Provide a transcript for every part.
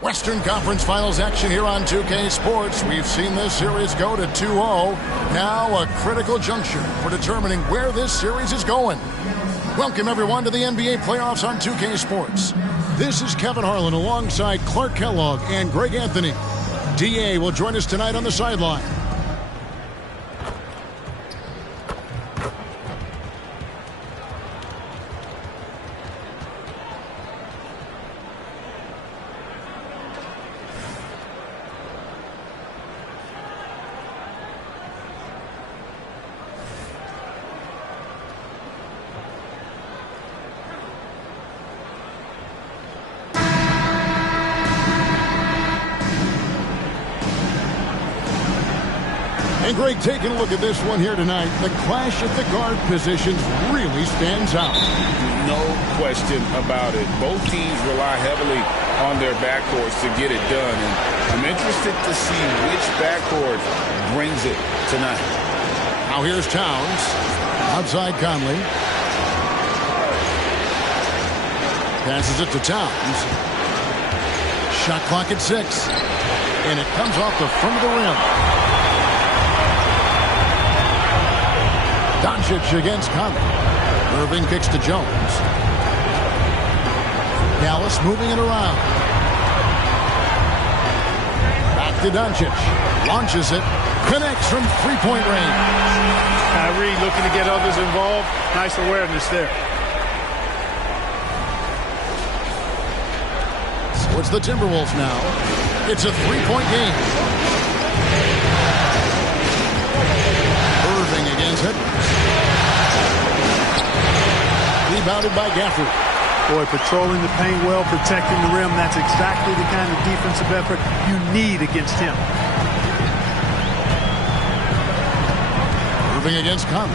Western Conference Finals action here on 2K Sports. We've seen this series go to 2-0. Now a critical juncture for determining where this series is going. Welcome, everyone, to the NBA playoffs on 2K Sports. This is Kevin Harlan alongside Clark Kellogg and Greg Anthony. DA will join us tonight on the sideline. And Greg, taking a look at this one here tonight, the clash at the guard positions really stands out. No question about it. Both teams rely heavily on their backcourts to get it done. And I'm interested to see which backcourt brings it tonight. Now here's Towns. Outside Conley. Passes it to Towns. Shot clock at 6. And it comes off the front of the rim. Doncic against Conley. Irving kicks to Jones. Dallas moving it around. Back to Doncic. Launches it. Connects from three-point range. Kyrie looking to get others involved. Nice awareness there. So it's the Timberwolves now. It's a three-point game. Irving against Edwards. Rebounded by Gafford. Boy, patrolling the paint well, protecting the rim. That's exactly the kind of defensive effort you need against him. Irving against Conley.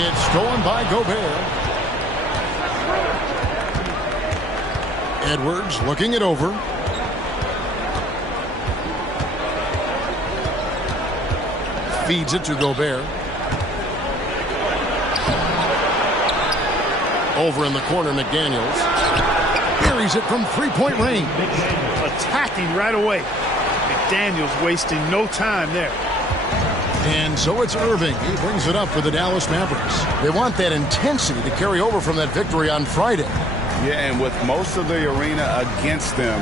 It's stolen by Gobert. Edwards looking it over. Feeds it to Gobert. Over in the corner, McDaniels. Buries it from three-point range. Attacking right away. McDaniels wasting no time there. And so it's Irving. He brings it up for the Dallas Mavericks. They want that intensity to carry over from that victory on Friday. Yeah, and with most of the arena against them,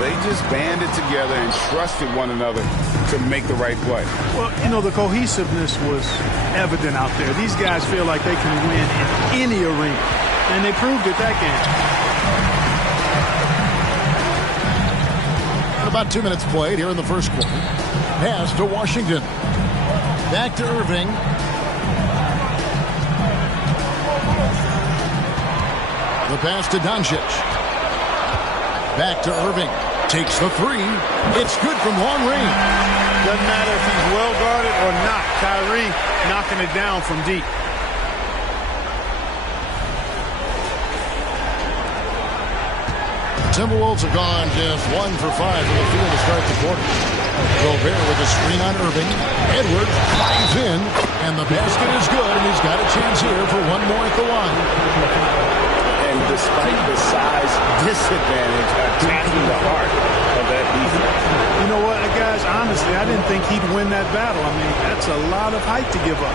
they just banded together and trusted one another to make the right play. Well, you know, the cohesiveness was evident out there. These guys feel like they can win in any arena, and they proved it that game. About 2 minutes played here in the first quarter. Pass to Washington. Back to Irving. The pass to Doncic. Back to Irving. Takes the three. It's good from long range. Doesn't matter if he's well guarded or not. Kyrie knocking it down from deep. Timberwolves have gone just 1 for 5 from the field to start the quarter. Gobert with a screen on Irving. Edwards flies in, and the basket is good, and he's got a chance here for one more at the line. And despite the size disadvantage, attacking the heart of that defense. You know what, guys, honestly, I didn't think he'd win that battle. I mean, that's a lot of height to give up.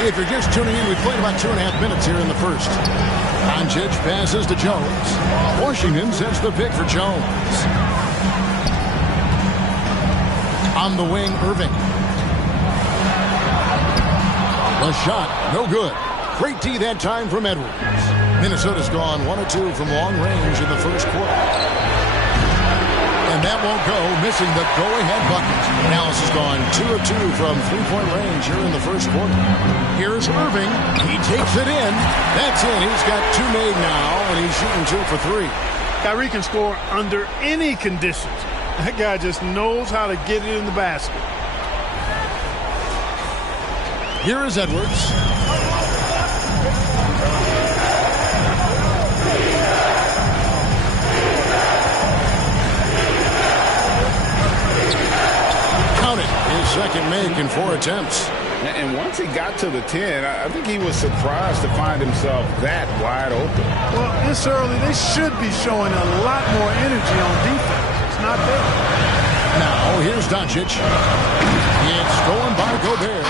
If you're just tuning in, we've played about 2.5 minutes here in the first. Doncic passes to Jones. Washington sets the pick for Jones. On the wing, Irving. The shot, no good. Great D that time from Edwards. Minnesota's gone 1 of 2 from long range in the first quarter. And that won't go, missing the go-ahead bucket. Dallas has gone 2 of 2 from three-point range here in the first quarter. Here's Irving. He takes it in. That's in. He's got 2 made now, and he's shooting 2 for 3. Kyrie can score under any conditions. That guy just knows how to get it in the basket. Here is Edwards. second make in 4 attempts. And once he got to the 10, I think he was surprised to find himself that wide open. Well, this early, they should be showing a lot more energy on defense. It's not there. Now, here's Doncic. It's stolen by Gobert.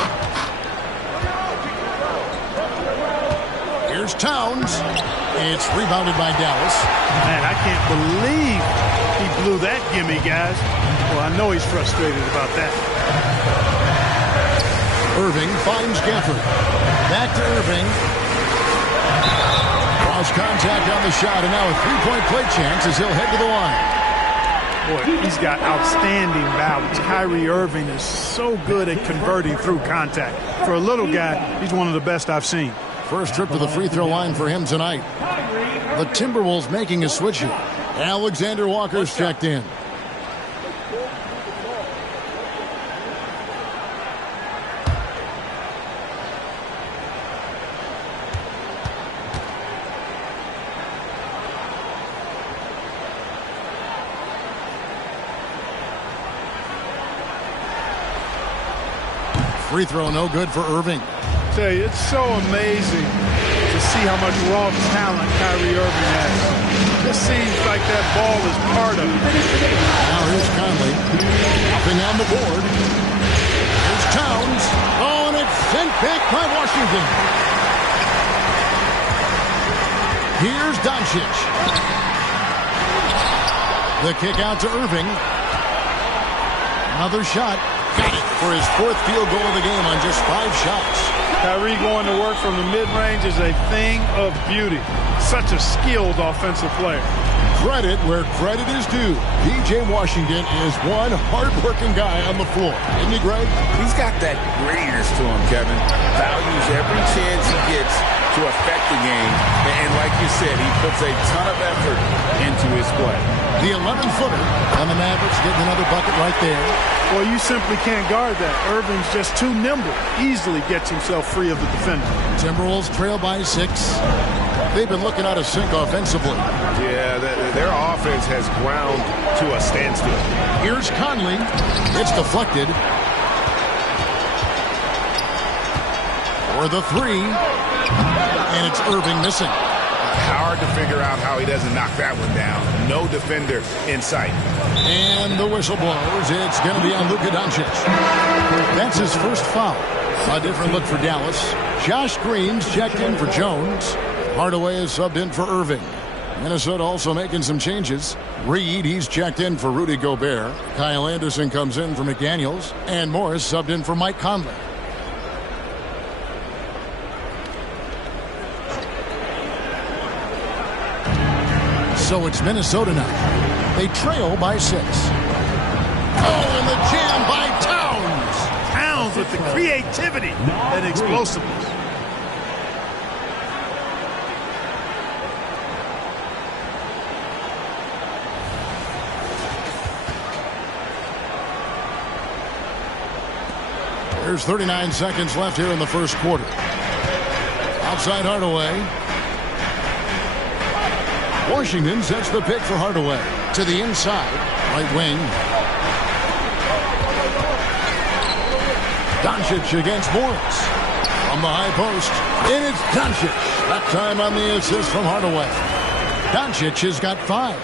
Here's Towns. It's rebounded by Dallas. Man, I can't believe he blew that gimme, guys. Well, I know he's frustrated about that. Irving finds Gafford. Back to Irving. Cross contact on the shot, and now a three-point play chance as he'll head to the line. Boy, he's got outstanding balance. Kyrie Irving is so good at converting through contact. For a little guy, he's one of the best I've seen. First trip to the free throw line for him tonight. The Timberwolves making a switch here. Alexander Walker's checked in. Free throw no good for Irving. I tell you, it's so amazing to see how much raw talent Kyrie Irving has. It just seems like that ball is part of it. Now here's Conley. Nothing on the board. Here's Towns. Oh, and it's sent back by Washington. Here's Doncic. The kick out to Irving. Another shot. Got it for his 4th field goal of the game on just 5 shots. Kyrie going to work from the mid-range is a thing of beauty. Such a skilled offensive player. Credit where credit is due. P.J. Washington is one hard-working guy on the floor. Isn't he, Greg? He's got that grittiness to him, Kevin. Values every chance he gets to affect the game. And like you said, he puts a ton of effort into his play. The 11-footer on the Mavericks getting another bucket right there. Well, you simply can't guard that. Irving's just too nimble. Easily gets himself free of the defender. Timberwolves trail by 6. They've been looking out of sync offensively. Yeah, their offense has ground to a standstill. Here's Conley. It's deflected. For the 3. And it's Irving missing. Hard to figure out how he doesn't knock that one down. No defender in sight. And the whistle blows. It's going to be on Luka Doncic. That's his first foul. A different look for Dallas. Josh Green's checked in for Jones. Hardaway is subbed in for Irving. Minnesota also making some changes. Reed, he's checked in for Rudy Gobert. Kyle Anderson comes in for McDaniels. And Morris subbed in for Mike Conley. So it's Minnesota now. They trail by 6. Oh, and the jam by Towns. Towns with the creativity and explosiveness. There's 39 seconds left here in the first quarter. Outside Hardaway. Washington sets the pick for Hardaway. To the inside. Right wing. Doncic against Morris. From the high post. And it's Doncic. That time on the assist from Hardaway. Doncic has got 5.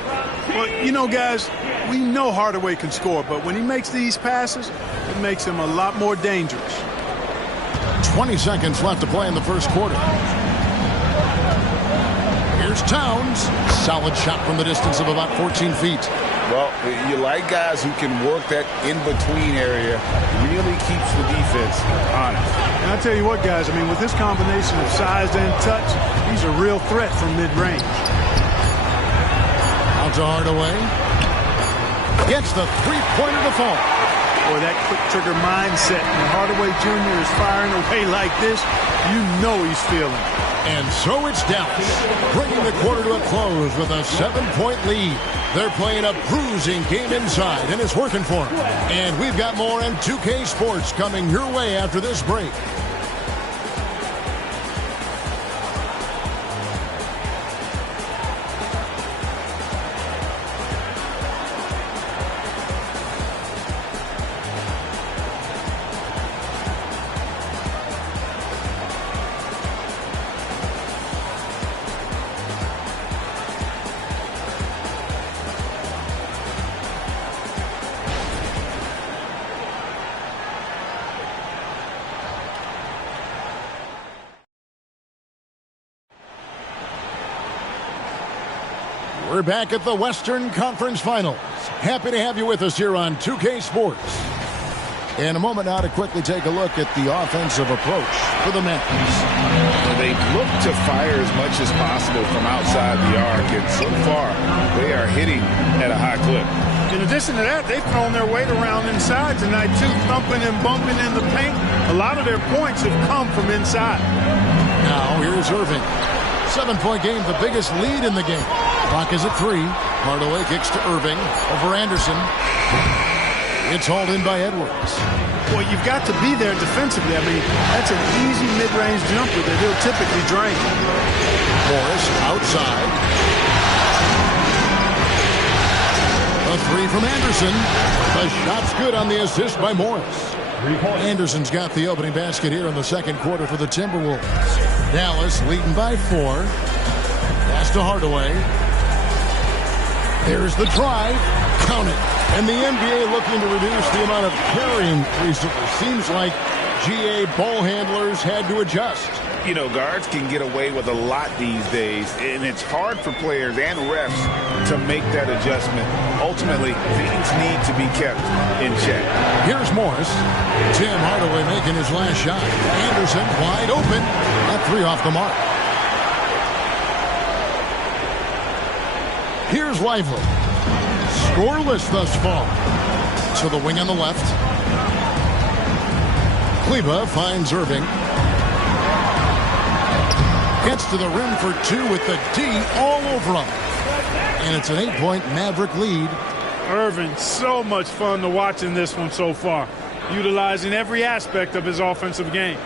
Well, you know, guys, we know Hardaway can score, but when he makes these passes, it makes him a lot more dangerous. 20 seconds left to play in the first quarter. Here's Towns. Solid shot from the distance of about 14 feet. Well, you like guys who can work that in-between area. Really keeps the defense honest. And I tell you what, guys, I mean, with this combination of size and touch, he's a real threat from mid-range. Out to Hardaway. Gets the three-pointer to fall. Boy, that quick-trigger mindset. When Hardaway Jr. is firing away like this, you know he's feeling it. And so it's Dallas, bringing the quarter to a close with a 7-point lead. They're playing a bruising game inside, and it's working for them. And we've got more M2K Sports coming your way after this break. We're back at the Western Conference Finals. Happy to have you with us here on 2K Sports. In a moment now to quickly take a look at the offensive approach for the Mavericks. They look to fire as much as possible from outside the arc, and so far they are hitting at a high clip. In addition to that, they've thrown their weight around inside tonight, too, thumping and bumping in the paint. A lot of their points have come from inside. Now here's Irving. 7-point game, the biggest lead in the game. Clock is at 3. Hardaway kicks to Irving over Anderson. It's hauled in by Edwards. Well, you've got to be there defensively. I mean, that's an easy mid-range jumper that he'll typically drain. Morris outside. A 3 from Anderson. The shot's good on the assist by Morris. Anderson's got the opening basket here in the second quarter for the Timberwolves. Dallas leading by 4. Pass to Hardaway. There's the drive. Count it. And the NBA looking to reduce the amount of carrying recently. Seems like GA ball handlers had to adjust. You know, guards can get away with a lot these days, and it's hard for players and refs to make that adjustment. Ultimately, things need to be kept in check. Here's Morris. Tim Hardaway making his last shot. Anderson wide open. That 3 off the mark. Here's Lively. Scoreless thus far. To the wing on the left. Kleba finds Irving. Gets to the rim for 2 with the D all over him. And it's an 8-point Maverick lead. Irving, so much fun to watch in this one so far. Utilizing every aspect of his offensive game.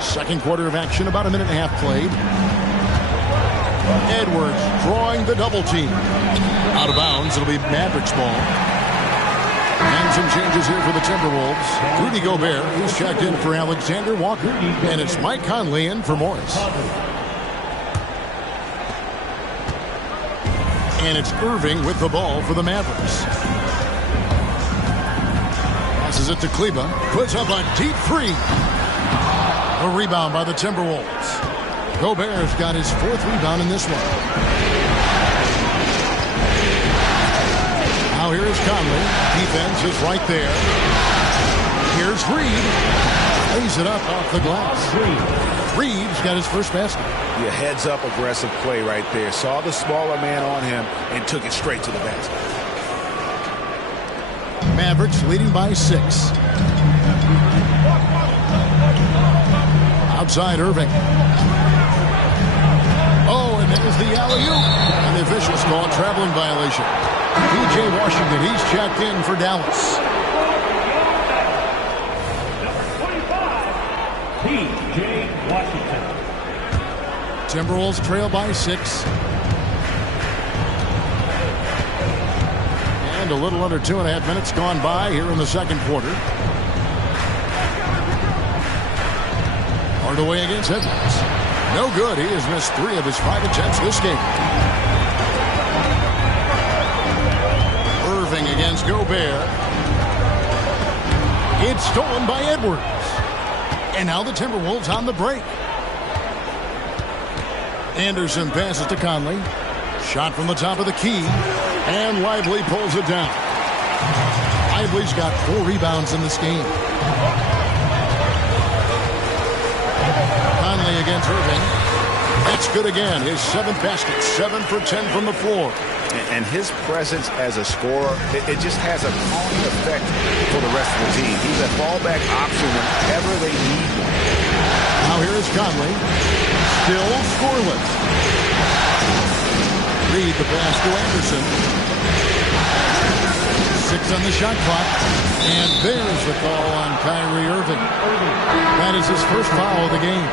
Second quarter of action, about a minute and a half played. Edwards drawing the double team. Out of bounds, it'll be Mavericks ball. And some changes here for the Timberwolves. Rudy Gobert, he's checked in for Alexander Walker. And it's Mike Conley in for Morris. And it's Irving with the ball for the Mavericks. Passes it to Kleba. Puts up a deep 3. A rebound by the Timberwolves. Gobert's got his 4th rebound in this one. Now here's Conley. Defense is right there. Here's Reed. Lays it up off the glass. Reed's got his first basket. Yeah, heads-up aggressive play right there. Saw the smaller man on him and took it straight to the basket. Mavericks leading by 6. Outside Irving. Oh, and there's the alley-oop. And the officials call a traveling violation. P.J. Washington, he's checked in for Dallas. P.J. Washington. Timberwolves trail by 6. And a little under 2.5 minutes gone by here in the second quarter. Hardaway against Edwards. No good. He has missed 3 of his 5 attempts this game. Irving against Gobert. It's stolen by Edwards. And now the Timberwolves on the break. Anderson passes to Conley. Shot from the top of the key. And Lively pulls it down. Lively's got 4 rebounds in this game. Conley against Irving. That's good again. His 7th basket. 7 for 10 from the floor. And his presence as a scorer, it just has a calming effect for the rest of the team. He's a fallback option whenever they need one. Now here is Conley. Still scoreless. Reed the pass to Anderson. 6 on the shot clock. And there's the call on Kyrie Irving. That is his first foul of the game.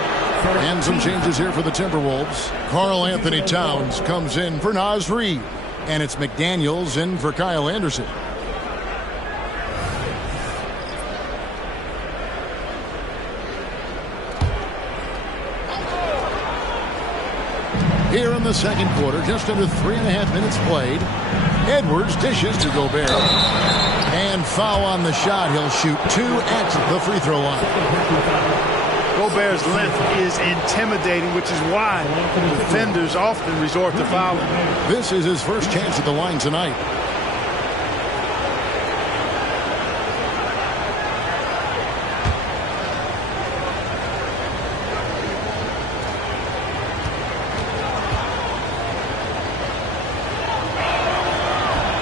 And some changes here for the Timberwolves. Karl Anthony Towns comes in for Naz Reid. And it's McDaniels in for Kyle Anderson. Here in the second quarter, just under 3.5 minutes played. Edwards dishes to Gobert. And foul on the shot. He'll shoot 2 at the free throw line. Gobert's length is intimidating, which is why defenders often resort to fouling. This is his first chance at the line tonight.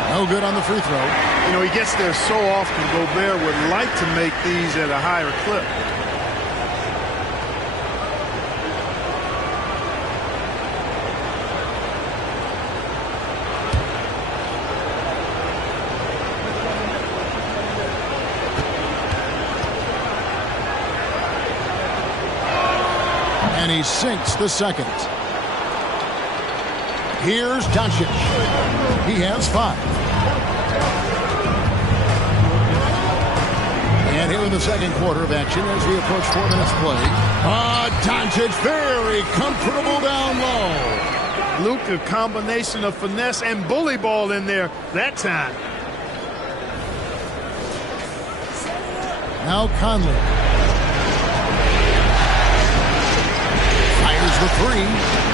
No good on the free throw. You know, he gets there so often. Gobert would like to make these at a higher clip. And he sinks the second. Here's Doncic. He has 5. And here in the second quarter of action as we approach 4 minutes played. Doncic very comfortable down low. Luke, a combination of finesse and bully ball in there that time. Now Conley. Fires the 3.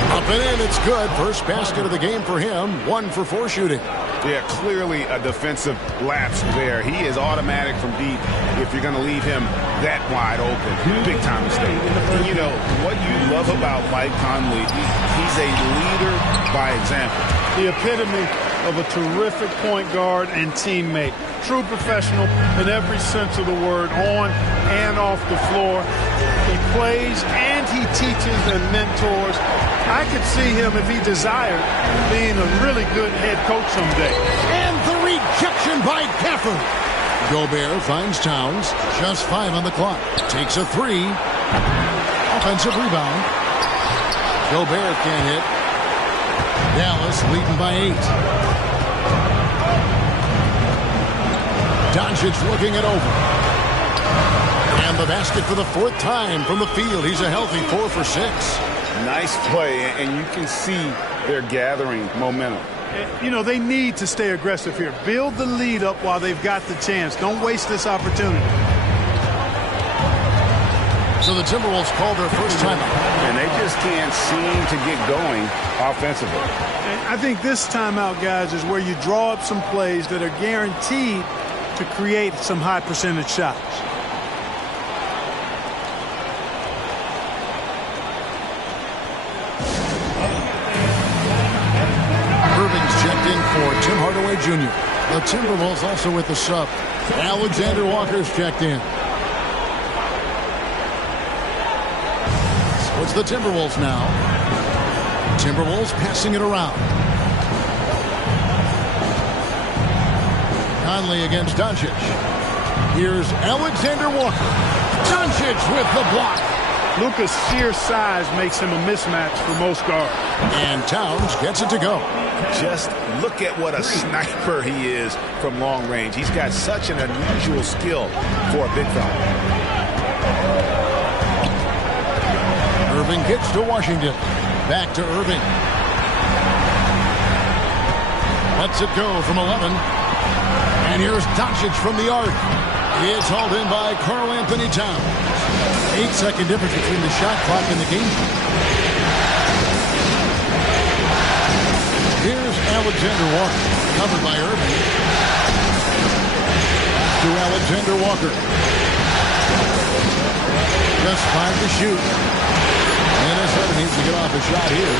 Up and in, it's good. First basket of the game for him. 1 for 4 shooting. Yeah, clearly a defensive lapse there. He is automatic from deep if you're going to leave him that wide open. Big time mistake. And you know, what you love about Mike Conley, he's a leader by example. The epitome of a terrific point guard and teammate. True professional in every sense of the word, on and off the floor. He plays and he teaches and mentors. I could see him, if he desired, being a really good head coach someday. And the rejection by Gafford. Gobert finds Towns. Just 5 on the clock. Takes a 3. Offensive rebound. Gobert can't hit. Dallas leading by 8. Doncic looking it over. And the basket for the 4th time from the field. He's a healthy 4 for 6. Nice play, and you can see they're gathering momentum. You know, they need to stay aggressive here. Build the lead up while they've got the chance. Don't waste this opportunity. So the Timberwolves call their first timeout. And they just can't seem to get going offensively. And I think this timeout, guys, is where you draw up some plays that are guaranteed to create some high percentage shots. For Tim Hardaway Jr. The Timberwolves also with the sub. Alexander Walker's checked in. So it's the Timberwolves now. Timberwolves passing it around. Conley against Doncic. Here's Alexander Walker. Doncic with the block. Luka's sheer size makes him a mismatch for most guards. And Towns gets it to go. Just look at what a sniper he is from long range. He's got such an unusual skill for a big fella. Irving gets to Washington. Back to Irving. Lets it go from 11. And here's Doncic from the arc. It's hauled in by Karl Anthony Towns. 8-second difference between the shot clock and the game. Here's Alexander Walker, covered by Irving. To Alexander Walker. Just 5 to shoot. Minnesota needs to get off a shot here.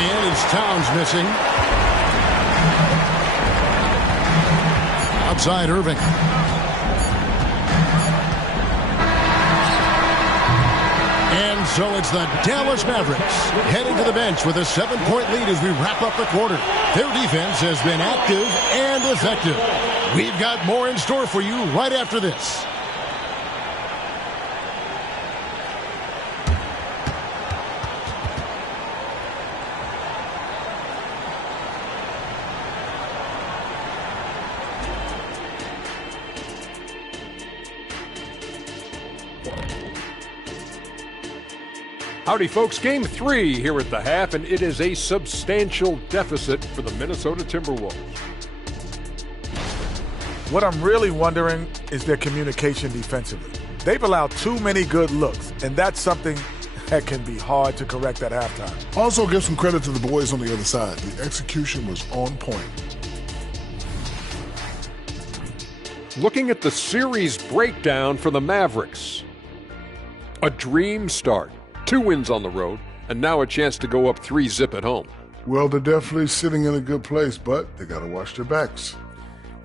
And it's Towns missing. Outside Irving. And so it's the Dallas Mavericks heading to the bench with a 7-point lead as we wrap up the quarter. Their defense has been active and effective. We've got more in store for you right after this. Howdy, folks. Game 3 here at the half, and it is a substantial deficit for the Minnesota Timberwolves. What I'm really wondering is their communication defensively. They've allowed too many good looks, and that's something that can be hard to correct at halftime. Also give some credit to the boys on the other side. The execution was on point. Looking at the series breakdown for the Mavericks. A dream start. 2 wins on the road, and now a chance to go up 3-zip at home. Well, they're definitely sitting in a good place, but they got to watch their backs.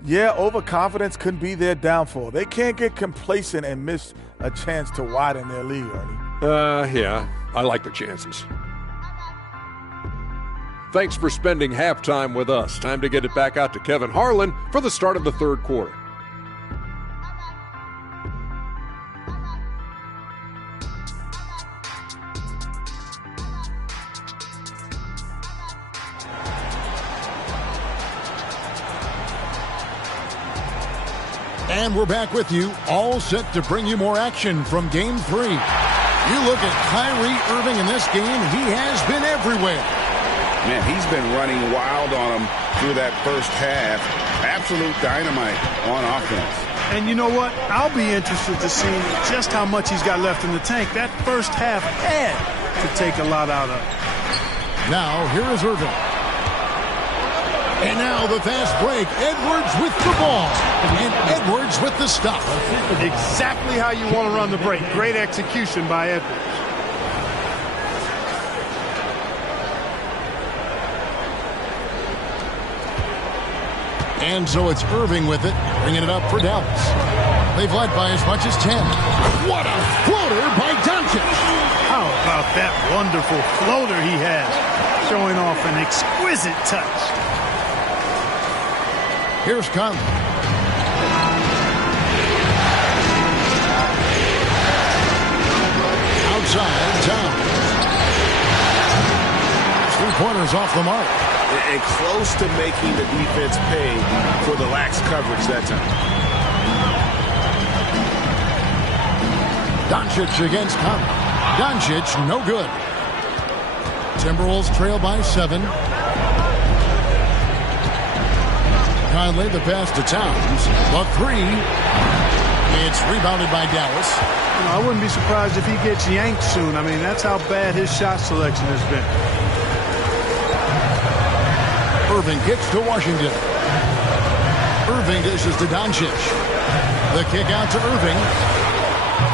Yeah, overconfidence could be their downfall. They can't get complacent and miss a chance to widen their lead, Ernie. Yeah, I like the chances. Thanks for spending halftime with us. Time to get it back out to Kevin Harlan for the start of the third quarter. And we're back with you, all set to bring you more action from Game 3. You look at Kyrie Irving in this game, he has been everywhere. Man, he's been running wild on him through that first half. Absolute dynamite on offense. And you know what? I'll be interested to see just how much he's got left in the tank. That first half had to take a lot out of it. Now, here is Irving. And now the fast break. Edwards with the ball. And Edwards with the stop. Exactly how you want to run the break. Great execution by Edwards. And so it's Irving with it, bringing it up for Dallas. They've led by as much as 10. What a floater by Doncic. How about that wonderful floater he has, showing off an exquisite touch. Here's Conley. Outside, Towns. 3-pointers off the mark. And close to making the defense pay for the lax coverage that time. Doncic against Conley. Doncic, no good. Timberwolves trail by 7. Conley, the pass to Towns. The 3. It's rebounded by Dallas. You know, I wouldn't be surprised if he gets yanked soon. I mean, that's how bad his shot selection has been. Irving kicks to Washington. Irving dishes to Doncic. The kick out to Irving.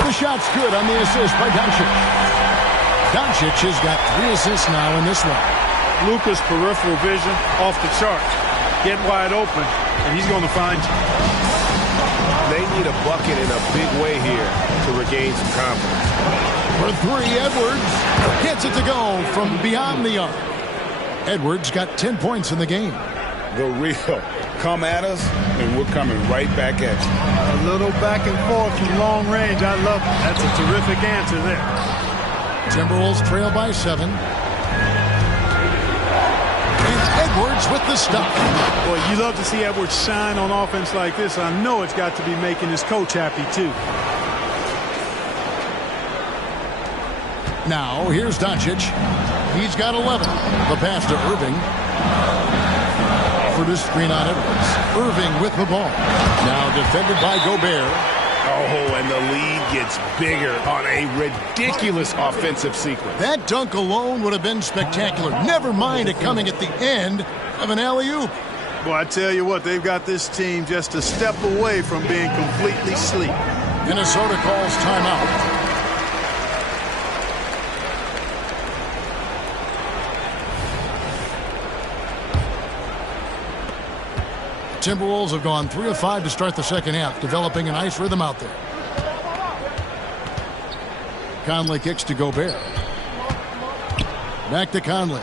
The shot's good on the assist by Doncic. Doncic has got 3 assists now in this one. Luka's peripheral vision off the charts. Get wide open, and he's going to find you. They need a bucket in a big way here to regain some confidence. For 3, Edwards gets it to go from beyond the arc. Edwards got 10 points in the game. The real come at us, and we're coming right back at you. A little back and forth from long range. I love it. That's a terrific answer there. Timberwolves trail by 7. Edwards with the stop. Boy, you love to see Edwards shine on offense like this. I know it's got to be making his coach happy, too. Now, here's Doncic. He's got 11. The pass to Irving. For the screen on Edwards. Irving with the ball. Now defended by Gobert. Oh, and the lead gets bigger on a ridiculous offensive sequence. That dunk alone would have been spectacular. Never mind it coming at the end of an alley-oop. Boy, I tell you what, they've got this team just a step away from being completely asleep. Minnesota calls timeout. Timberwolves have gone 3 of 5 to start the second half, developing a nice rhythm out there. Conley kicks to Gobert. Back to Conley.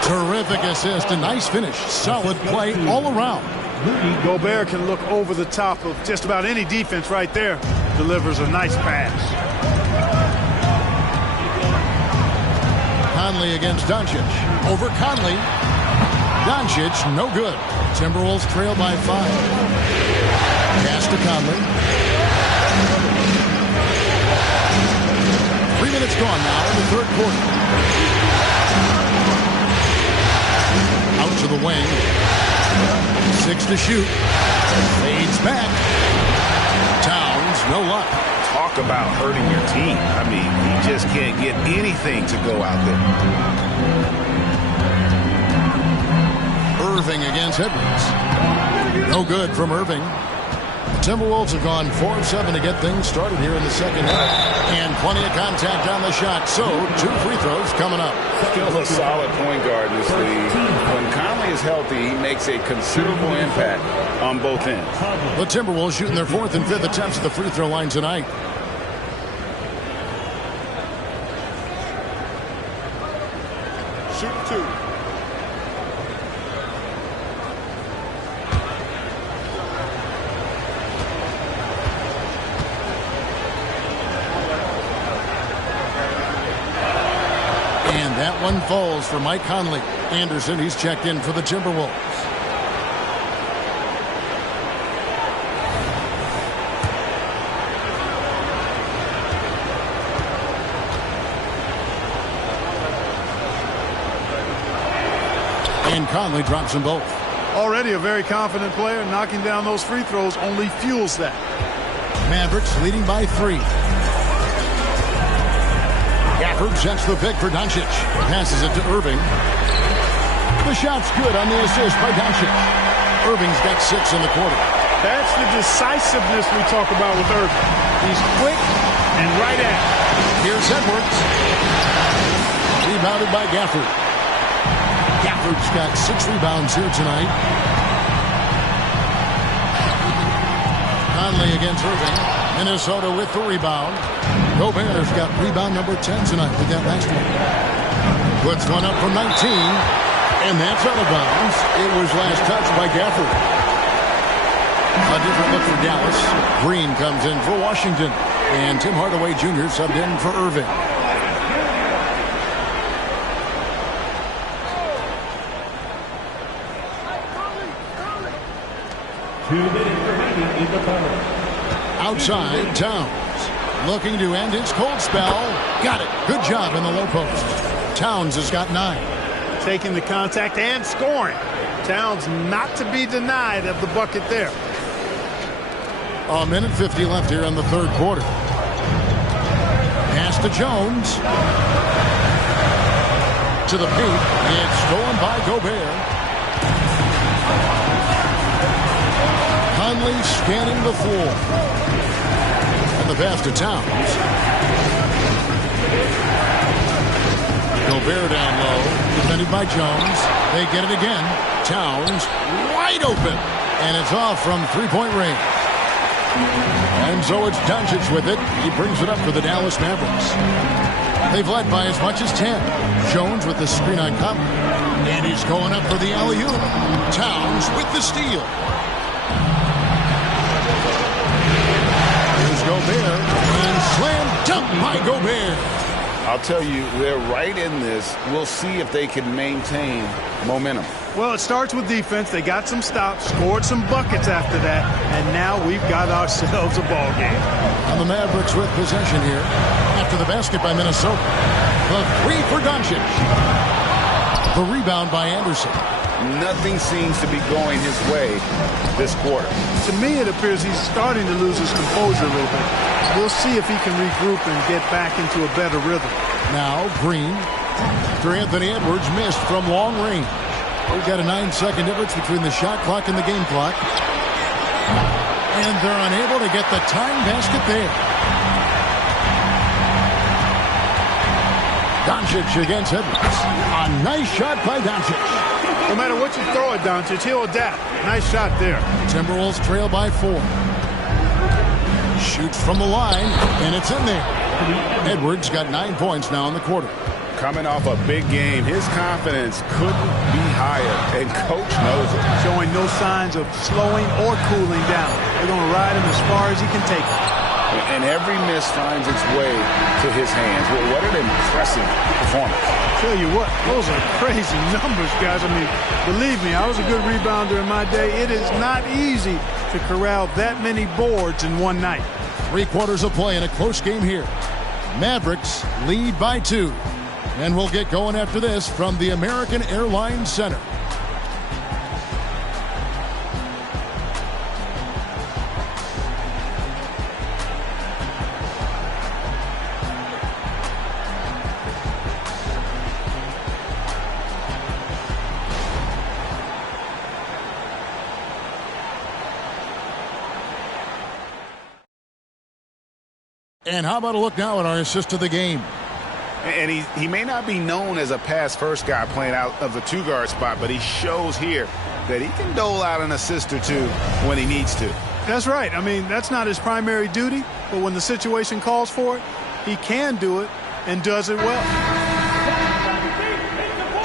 Terrific assist, a nice finish. Solid play all around. Gobert can look over the top of just about any defense right there. Delivers a nice pass. Conley against Doncic. Over Conley. Doncic, no good. Timberwolves trail by 5. Pass to Conley. 3 minutes gone now in the third quarter. Out to the wing. 6 to shoot. Fades back. Towns, no luck. talk about hurting your team. I mean, he just can't get anything to go out there. Irving against Edwards. No good from Irving. The Timberwolves have gone 4 of 7 to get things started here in the second half. And plenty of contact on the shot. So 2 free throws coming up. Still a solid point guard in this league. When Conley is healthy, he makes a considerable impact on both ends. The Timberwolves shooting their 4th and 5th attempts at the free throw line tonight. Shoot 2. And that one falls for Mike Conley. Anderson, he's checked in for the Timberwolves. And Conley drops them both. Already a very confident player. Knocking down those free throws only fuels that. Mavericks leading by 3. Gafford sets the pick for Doncic. Passes it to Irving. The shot's good on the assist by Doncic. Irving's got 6 in the quarter. That's the decisiveness we talk about with Irving. He's quick and right at it. Here's Edwards. Rebounded by Gafford. Gafford's got 6 rebounds here tonight. Conley against Irving. Minnesota with the rebound. Gobert's got rebound number 10 tonight with that last one. Puts one up from 19. And that's out of bounds. It was last touched by Gafford. A different look for Dallas. Green comes in for Washington. And Tim Hardaway Jr. subbed in for Irving. Outside, Towns. Looking to end his cold spell. Got it. Good job in the low post. Towns has got 9. Taking the contact and scoring. Towns not to be denied of the bucket there. A minute 50 left here in the third quarter. Pass to Jones. To the paint. It's stolen by Gobert. Conley scanning the floor. And the pass to Towns. Gobert down low. Defended by Jones. They get it again. Towns wide open. And it's off from three-point range. And so it's Doncic with it. He brings it up for the Dallas Mavericks. They've led by as much as 10. Jones with the screen on Conley. And he's going up for the alley-oop. Towns with the steal. Here's Gobert. And slam dunk by Gobert. I'll tell you, they're right in this. We'll see if they can maintain momentum. Well, it starts with defense. They got some stops, scored some buckets after that, and now we've got ourselves a ball game. And the Mavericks with possession here after the basket by Minnesota. The three for Doncic. The rebound by Anderson. Nothing seems to be going his way this quarter. To me, it appears he's starting to lose his composure a little bit. We'll see if he can regroup and get back into a better rhythm. Now, Green. After Anthony Edwards missed from long range. We've got a 9-second difference between the shot clock and the game clock. And they're unable to get the time basket there. Doncic against Edwards. A nice shot by Doncic. No matter what you throw at Doncic, he'll adapt. Nice shot there. Timberwolves trail by 4. Shoots from the line, and it's in there. Edwards got 9 points now in the quarter. Coming off a big game, his confidence couldn't be higher, and coach knows it. Showing no signs of slowing or cooling down. They're going to ride him as far as he can take it. And every miss finds its way to his hands. Well, what an impressive performance. Tell you what, those are crazy numbers, guys. I mean, believe me, I was a good rebounder in my day. It is not easy to corral that many boards in one night. 3 quarters of play in a close game here. Mavericks lead by 2. And we'll get going after this from the American Airlines Center. And how about a look now at our assist of the game? And he may not be known as a pass-first guy playing out of the two-guard spot, but he shows here that he can dole out an assist or two when he needs to. That's right. I mean, that's not his primary duty, but when the situation calls for it, he can do it and does it well.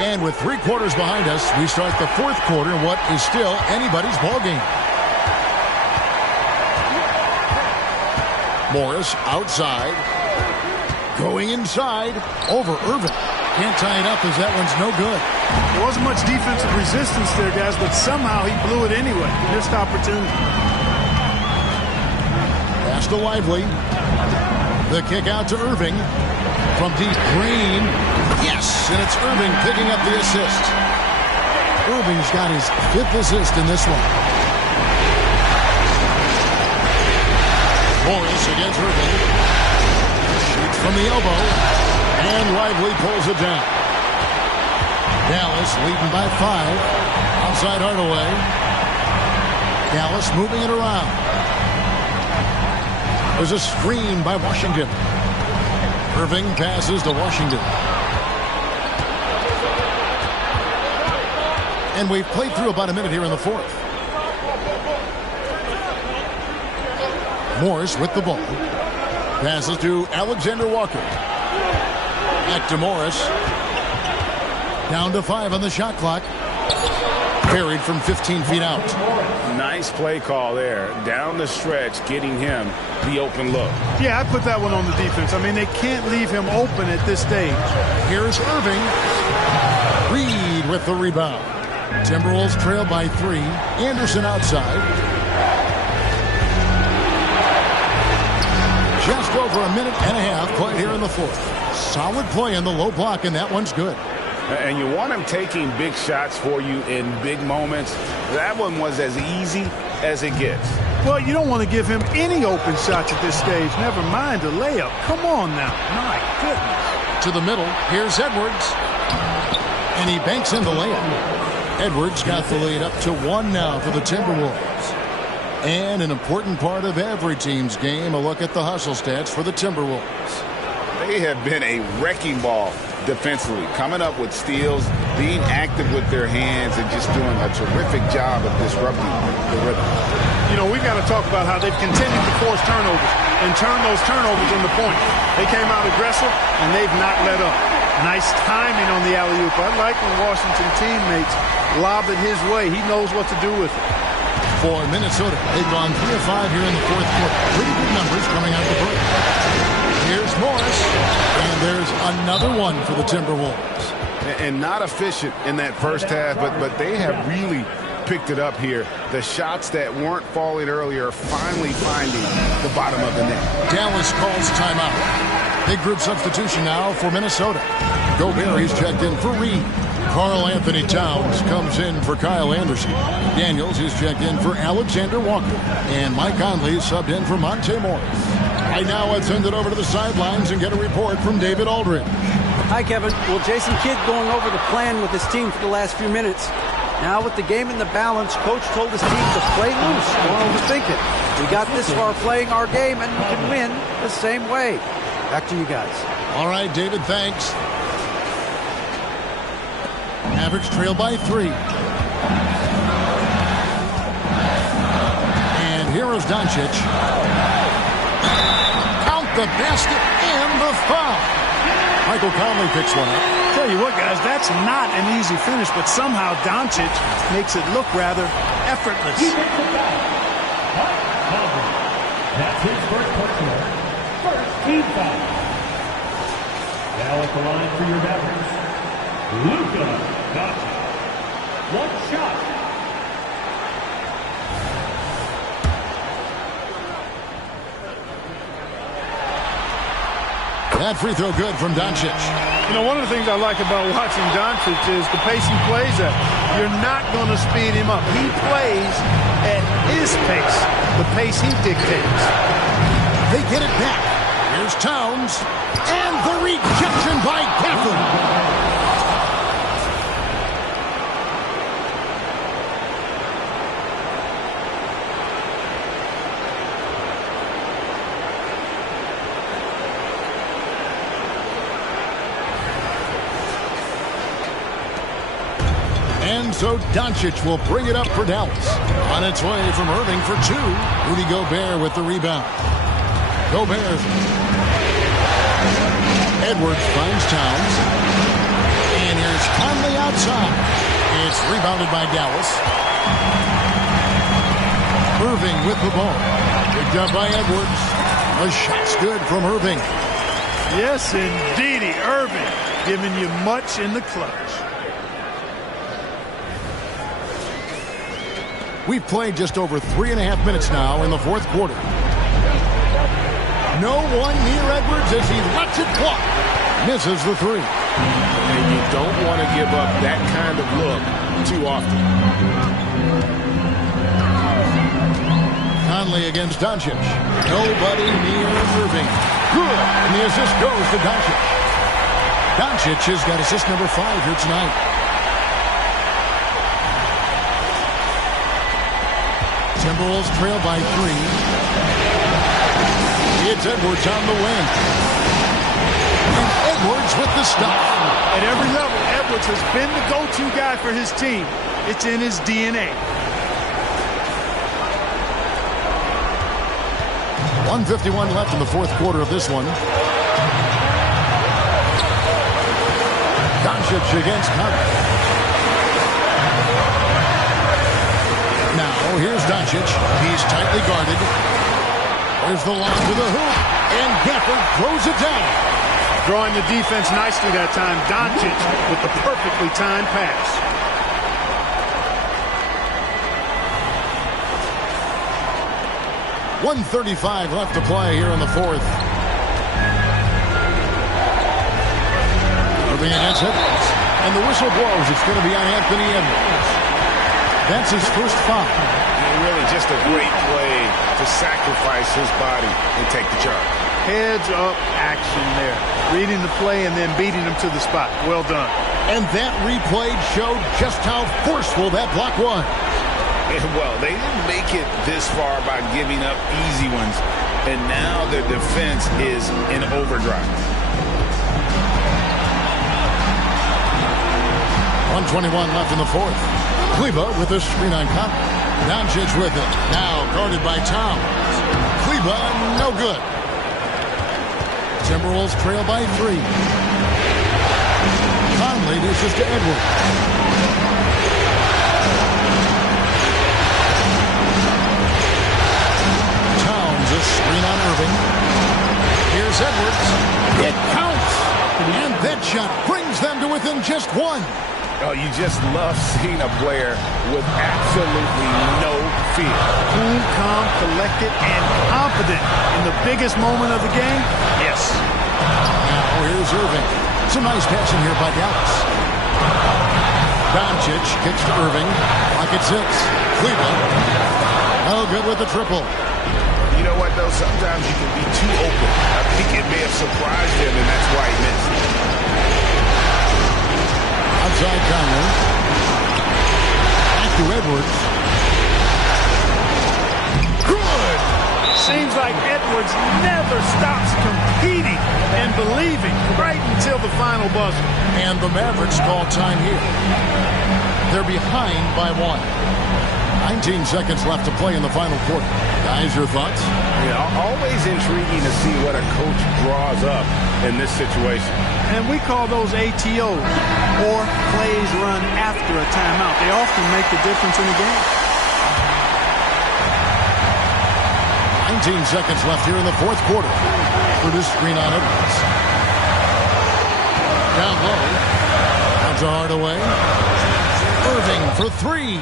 And with 3 quarters behind us, we start the 4th quarter in what is still anybody's ball game. Morris outside. Going inside. Over Irving. Can't tie it up as that one's no good. There wasn't much defensive resistance there, guys, but somehow he blew it anyway. Missed opportunity. Pass to Lively. The kick out to Irving. From deep, Green. Yes, and it's Irving picking up the assist. Irving's got his 5th assist in this one. Morris against Irving. Shoots from the elbow. And Lively pulls it down. Dallas leading by 5. Outside Hardaway. Dallas moving it around. There's a screen by Washington. Irving passes to Washington. And we've played through about a minute here in the 4th. Morris with the ball. Passes to Alexander Walker. Back to Morris. Down to 5 on the shot clock. Parried from 15 feet out. Nice play call there. Down the stretch, getting him the open look. Yeah, I put that one on the defense. I mean, they can't leave him open at this stage. Here's Irving. Reed with the rebound. Timberwolves trail by 3. Anderson outside. Just over a minute and a half played here in the 4th. Solid play in the low block, and that one's good. And you want him taking big shots for you in big moments. That one was as easy as it gets. Well, you don't want to give him any open shots at this stage. Never mind a layup. Come on now. My goodness. To the middle. Here's Edwards. And he banks in the layup. Edwards got the lead up to 1 now for the Timberwolves. And an important part of every team's game, a look at the hustle stats for the Timberwolves. They have been a wrecking ball defensively, coming up with steals, being active with their hands, and just doing a terrific job of disrupting the rhythm. You know, we've got to talk about how they've continued to force turnovers and turn those turnovers into points. They came out aggressive, and they've not let up. Nice timing on the alley-oop. I like when Washington teammates lob it his way. He knows what to do with it. For Minnesota, they've gone 3 of 5 here in the 4th quarter. Pretty good numbers coming out of the break. Here's Morris, and there's another one for the Timberwolves. And not efficient in that first half, but they have really picked it up here. The shots that weren't falling earlier are finally finding the bottom of the net. Dallas calls timeout. Big group substitution now for Minnesota. Gobert, he's checked in for Reed. Karl Anthony Towns comes in for Kyle Anderson. Daniels is checked in for Alexander Walker. And Mike Conley subbed in for Monte Morris. Right now, let's send it over to the sidelines and get a report from David Aldridge. Hi, Kevin. Well, Jason Kidd going over the plan with his team for the last few minutes. Now with the game in the balance, Coach told his team to play loose. Don't overthink it. We got this far playing our game, and we can win the same way. Back to you guys. All right, David, thanks. Mavericks trail by 3. And here is Doncic. Count the basket and the foul. Michael Conley picks one up. Tell you what, guys, that's not an easy finish, but somehow Doncic makes it look rather effortless. That's his first personal. First team foul. Now at the line for your Mavericks, Luka Doncic. One shot. That free throw good from Doncic. You know, one of the things I like about watching Doncic is the pace he plays at. You're not going to speed him up. He plays at his pace, the pace he dictates. They get it back. Here's Towns. And the rejection by Gafford. And so Doncic will bring it up for Dallas. On its way from Irving for two. Rudy Gobert with the rebound. Gobert. Edwards finds Towns. And here's Conley outside. It's rebounded by Dallas. Irving with the ball. Picked up by Edwards. The shot's good from Irving. Yes, indeedy. Irving giving you much in the clutch. We've played just over 3.5 minutes now in the fourth quarter. No one near Edwards as he lets it fly. Misses the three. And you don't want to give up that kind of look too often. Conley against Doncic. Nobody near Irving. Good. And the assist goes to Doncic. Doncic has got assist number 5 here tonight. Timberwolves trail by 3. It's Edwards on the wing. And Edwards with the stop. At every level, Edwards has been the go-to guy for his team. It's in his DNA. 1:51 left in the fourth quarter of this one. Doncic against Conley. Now, here's Doncic. He's tightly guarded. There's the lob to the hoop. And Gafford throws it down. Drawing the defense nicely that time. Doncic with the perfectly timed pass. .135 left to play here in the fourth. Moving against Edwards. And the whistle blows. It's going to be on Anthony Edwards. That's his first foul. Really just a great play to sacrifice his body and take the charge. Heads up action there. Reading the play and then beating him to the spot. Well done. And that replay showed just how forceful that block was. Well, they didn't make it this far by giving up easy ones. And now their defense is in overdrive. 1:21 left in the fourth. Kleba with a screen on Conley. Doncic with it. Now guarded by Towns. Kleba, no good. Timberwolves trail by 3. Conley dishes to Edwards. Towns a screen on Irving. Here's Edwards. It counts. And that shot brings them to within just 1. Oh, you just love seeing a player with absolutely no fear. Cool, calm, collected, and confident in the biggest moment of the game. Yes. Now here's Irving. Some nice passing here by Dallas. Doncic kicks to Irving. Pocket 6. Cleveland. Oh, good with the triple. You know what, though? Sometimes you can be too open. I think it may have surprised him, and that's why he missed. Outside Conley. Back to Edwards. Good! Seems like Edwards never stops competing and believing right until the final buzzer. And the Mavericks call time here. They're behind by 1. 19 seconds left to play in the final quarter. Guys, your thoughts? Yeah, always intriguing to see what a coach draws up in this situation. And we call those ATOs, or plays run after a timeout. They often make the difference in the game. 19 seconds left here in the fourth quarter. For this screen on Edwards. Down low. Out to Hardaway. Irving for 3.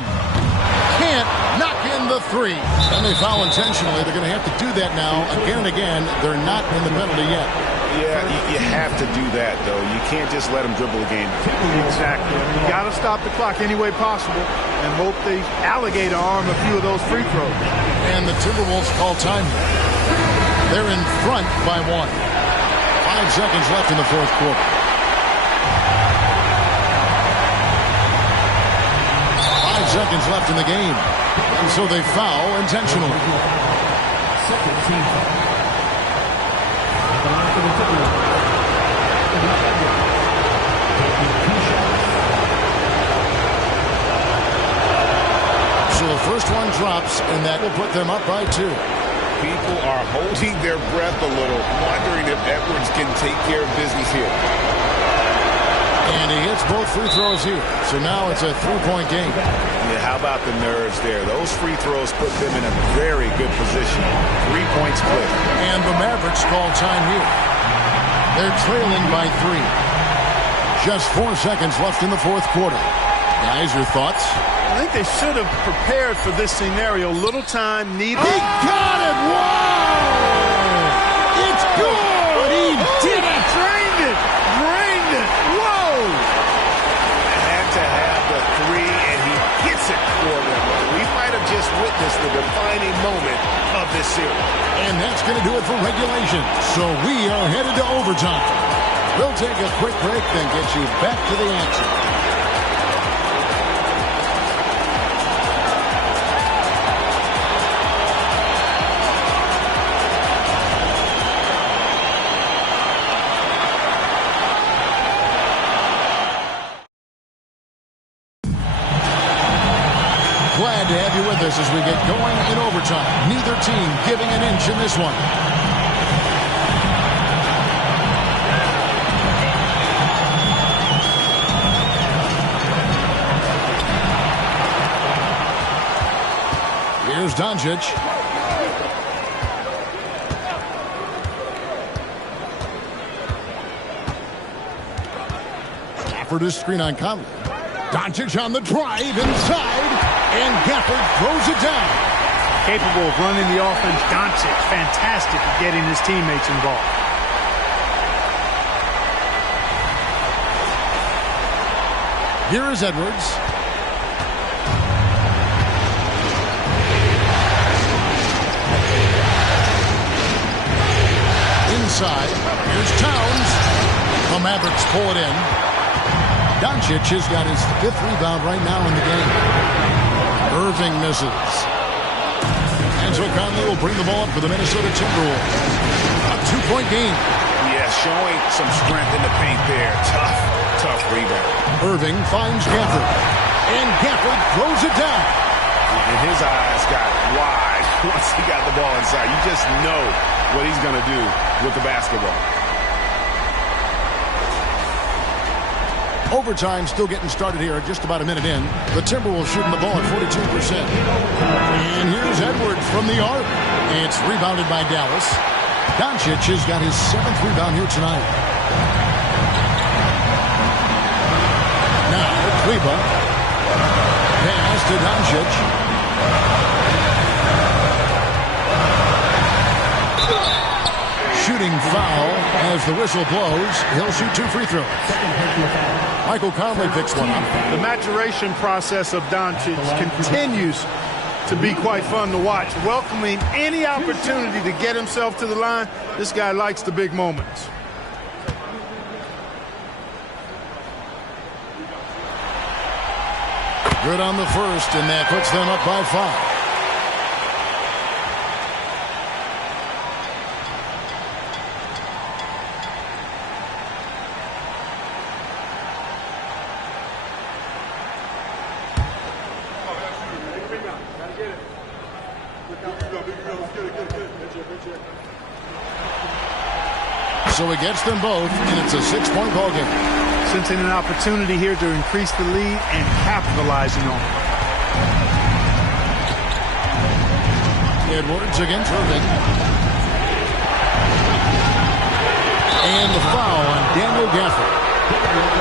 Can't knock in the 3. And they foul intentionally. They're going to have to do that now again and again. They're not in the penalty yet. Yeah, you have to do that, though. You can't just let them dribble the game. Exactly. You got to stop the clock any way possible and hope they alligator arm a few of those free throws. And the Timberwolves call time here. They're in front by 1. 5 seconds left in the fourth quarter. 5 seconds left in the game. And so they foul intentionally. Second team foul. So the first one drops, and that will put them up by 2. People are holding their breath a little, wondering if Edwards can take care of business here. And he hits both free throws here. So now it's a 3-point game. Yeah, how about the nerves there? Those free throws put them in a very good position. 3 points split. And the Mavericks call time here. They're trailing by 3. Just 4 seconds left in the fourth quarter. Guys, your thoughts? I think they should have prepared for this scenario. Little time needed. He got it! Whoa! It's good! He did it! Drained it! Drained it! Whoa! Had to have the 3, and he gets it for them. We might have just witnessed the defining moment of this series. And that's going to do it for regulation. So we are headed to overtime. We'll take a quick break, then get you back to the action. Glad to have you with us as we get going in overtime. Neither team giving an inch in this one. Here's Doncic. Stafford is screen on Conley. Doncic on the drive inside, and Gafford throws it down. Capable of running the offense. Doncic, fantastic at getting his teammates involved. Here is Edwards. Inside, here's Towns. The Mavericks pull it in. Doncic has got his 5th rebound right now in the game. Irving misses. And so Conley will bring the ball up for the Minnesota Timberwolves. A 2-point game. Yeah, showing some strength in the paint there. Tough rebound. Irving finds Gafford. And Gafford throws it down. And his eyes got wide once he got the ball inside. You just know what he's going to do with the basketball. Overtime still getting started here at just about a minute in. The Timberwolves shooting the ball at 42%. And here's Edwards from the arc. It's rebounded by Dallas. Doncic has got his 7th rebound here tonight. Now, Kleba. Pass to Doncic. Shooting foul as the whistle blows. He'll shoot 2 free throws. Michael Conley picks one up. The maturation process of Doncic continues to be quite fun to watch. Welcoming any opportunity to get himself to the line. This guy likes the big moments. Good on the first, and that puts them up by 5. So he gets them both, and it's a 6-point ball game. Sensing an opportunity here to increase the lead and capitalizing on it. Edwards against Irving. And the foul on Daniel Gafford.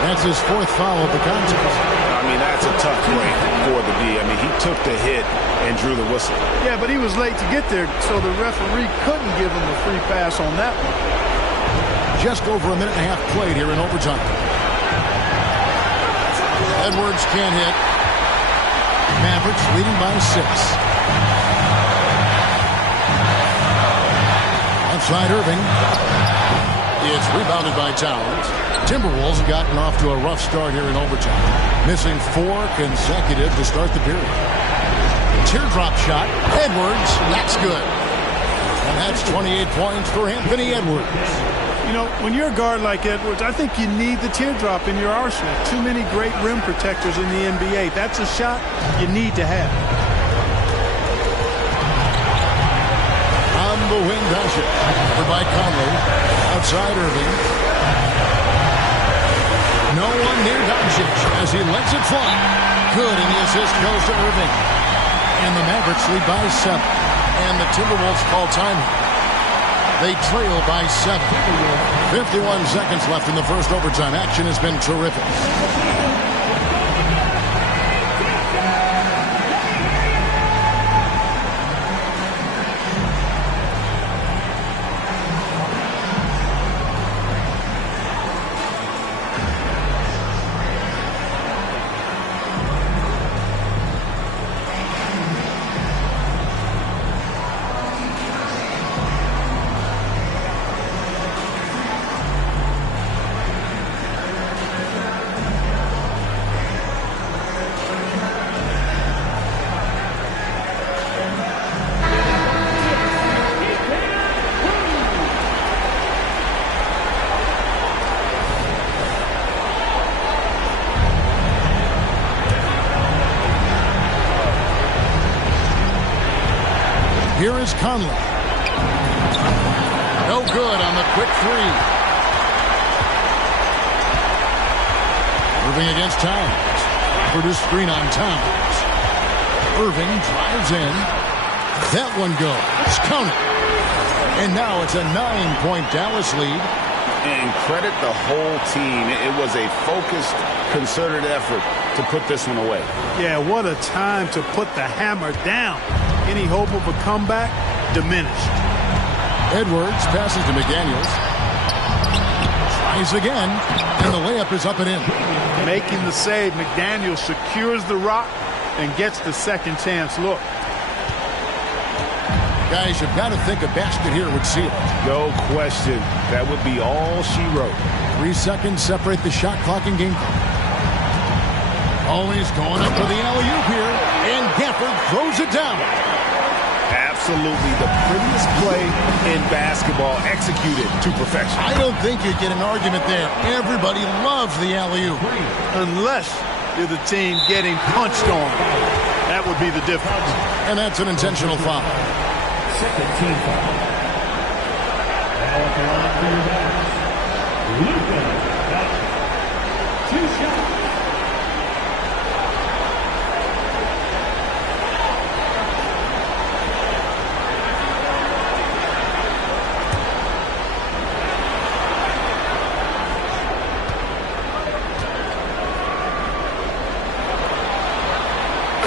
That's his 4th foul of the contest. I mean, that's a tough break for the D. I mean, he took the hit and drew the whistle. Yeah, but he was late to get there, so the referee couldn't give him a free pass on that one. Just over a minute and a half played here in overtime. Edwards can't hit. Mavericks leading by 6. Outside Irving. It's rebounded by Towns. Timberwolves have gotten off to a rough start here in overtime. Missing 4 consecutive to start the period. Teardrop shot. Edwards. That's good. And that's 28 points for Anthony Edwards. You know, when you're a guard like Edwards, I think you need the teardrop in your arsenal. Too many great rim protectors in the NBA. That's a shot you need to have. Doncic. Covered by Conley. Outside Irving. No one near Doncic as he lets it fly. Good, and the assist goes to Irving. And the Mavericks lead by 7. And the Timberwolves call timeout. They trail by 7. 51 seconds left in the first overtime. Action has been terrific. Here is Conley. No good on the quick three. Irving against Towns. For the screen on Towns. Irving drives in. That one goes. Counted. And now it's a 9-point Dallas lead. And credit the whole team. It was a focused, concerted effort to put this one away. Yeah, what a time to put the hammer down. Any hope of a comeback? Diminished. Edwards passes to McDaniels. Tries again, and the layup is up and in. Making the save, McDaniels secures the rock and gets the second chance look. Guys, you've got to think a basket here would seal it. No question. That would be all she wrote. 3 seconds separate the shot clock and game clock. Always going up for the alley-oop here, and Gafford throws it down. Absolutely the prettiest play in basketball, executed to perfection. I don't think you get an argument there. Everybody loves the alley-oop. Unless you're the team getting punched on. That would be the difference. And that's an intentional foul. Second team foul. Now at the line for your Mavericks, Luka Doncic. 2 shots.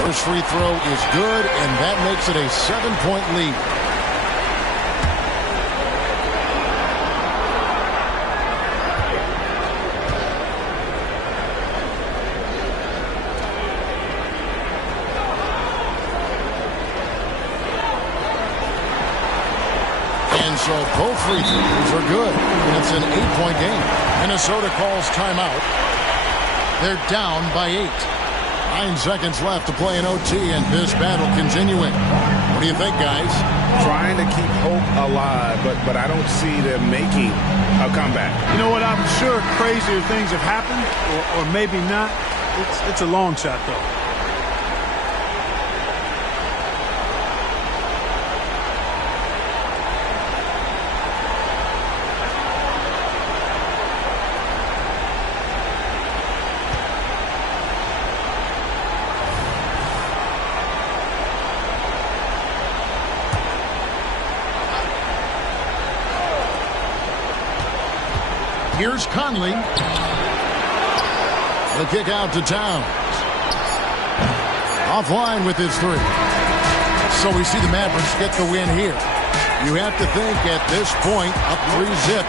First free throw is good, and that makes it a 7-point lead. And so both free throws are good, and it's an 8-point game. Minnesota calls timeout. They're down by 8. 9 seconds left to play in OT, and this battle continuing. What do you think, guys? Trying to keep hope alive, but I don't see them making a comeback. You know what? I'm sure crazier things have happened, or maybe not. It's a long shot, though. Here's Conley. The kick out to Towns. Offline with his 3. So we see the Mavericks get the win here. You have to think at this point, up 3-zip.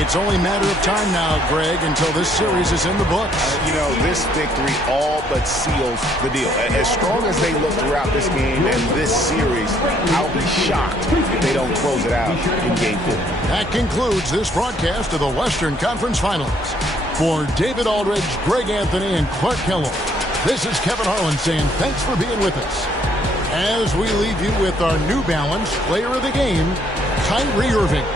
It's only a matter of time now, Greg, until this series is in the books. You know, this victory all but seals the deal. As strong as they look throughout this game and this series, I'll be shocked if they don't close it out in Game 4. That concludes this broadcast of the Western Conference Finals. For David Aldridge, Greg Anthony, and Clark Kellogg, this is Kevin Harlan saying thanks for being with us. As we leave you with our New Balance Player of the Game, Kyrie Irving.